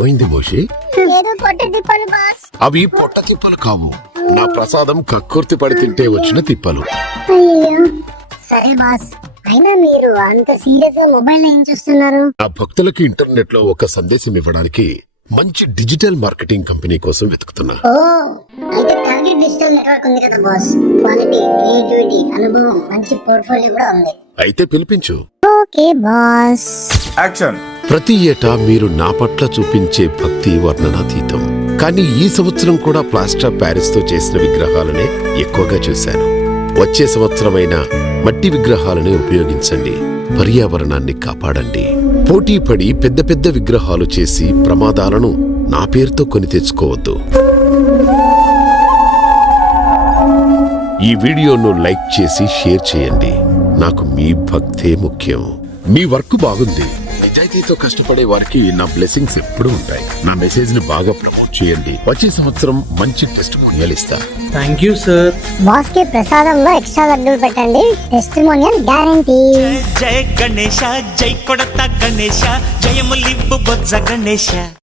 ఏమైంది మోషి? ఏదో పొట్ట తిప్పలు బాస్. అవి పొట్ట తిప్పలు కావు, నా ప్రసాదం కక్కుర్తి పడి తింటే వచ్చిన తిప్పలు. అయ్యో సరే బాస్, అయినా మీరు అంత సీరియస్ గా మొబైల్ ఏం చూస్తున్నారు? నా భక్తులకి ఇంటర్నెట్ లో ఒక సందేశం ఇవ్వడానికి మంచి డిజిటల్ మార్కెటింగ్ కంపెనీ కోసం వెతుకుతున్నా. ఓ అయితే టార్గెట్ డిజిటల్ నెట్వర్క్ ఉంది కదా బాస్. క్వాలిటీ, క్రియేటివిటీ, అనుభవం, మంచి పోర్ట్ఫోలియో కూడా ఉంది. అయితే పిలిపించు. Okay boss. యాక్షన్. ప్రతి ఏటా మీరు నా పట్ల చూపించే భక్తి వర్ణనాతీతం. కానీ ఈ సంవత్సరం కూడా ప్లాస్టర్ ఆఫ్ ప్యారిస్ తో చేసిన విగ్రహాలనే ఎక్కువగా చూశాను. వచ్చే సంవత్సరమైన మట్టి విగ్రహాలని ఉపయోగించండి, పర్యావరణాన్ని కాపాడండి. పోటీ పడి పెద్ద పెద్ద విగ్రహాలు చేసి ప్రమాదాలను నా పేరుతో కొని తెచ్చుకోవద్దు. ఈ వీడియోను లైక్ చేసి షేర్ చేయండి. నాకు మీ భక్తే ముఖ్యం. మీ వర్క్ బాగుంది. నిజాయితీతో కష్టపడే వారికి నా బ్లెస్సింగ్స్ ఎప్పుడూ ఉంటాయి. నా మెసేజ్ ని బాగా ప్రమోట్ చేయండి. వచ్చే సంవత్సరం మంచి టెస్టిమోనియల్ ఇస్తా. Thank you sir. బాస్ కి ప్రసాదంలో ఎక్స్ట్రా లడ్డూలు పెట్టండి, టెస్టిమోనియల్ గ్యారంటీ. జయ గణేశ, జై కొడత గణేశ, జయములివ్వు బొజ్జ గణేశ.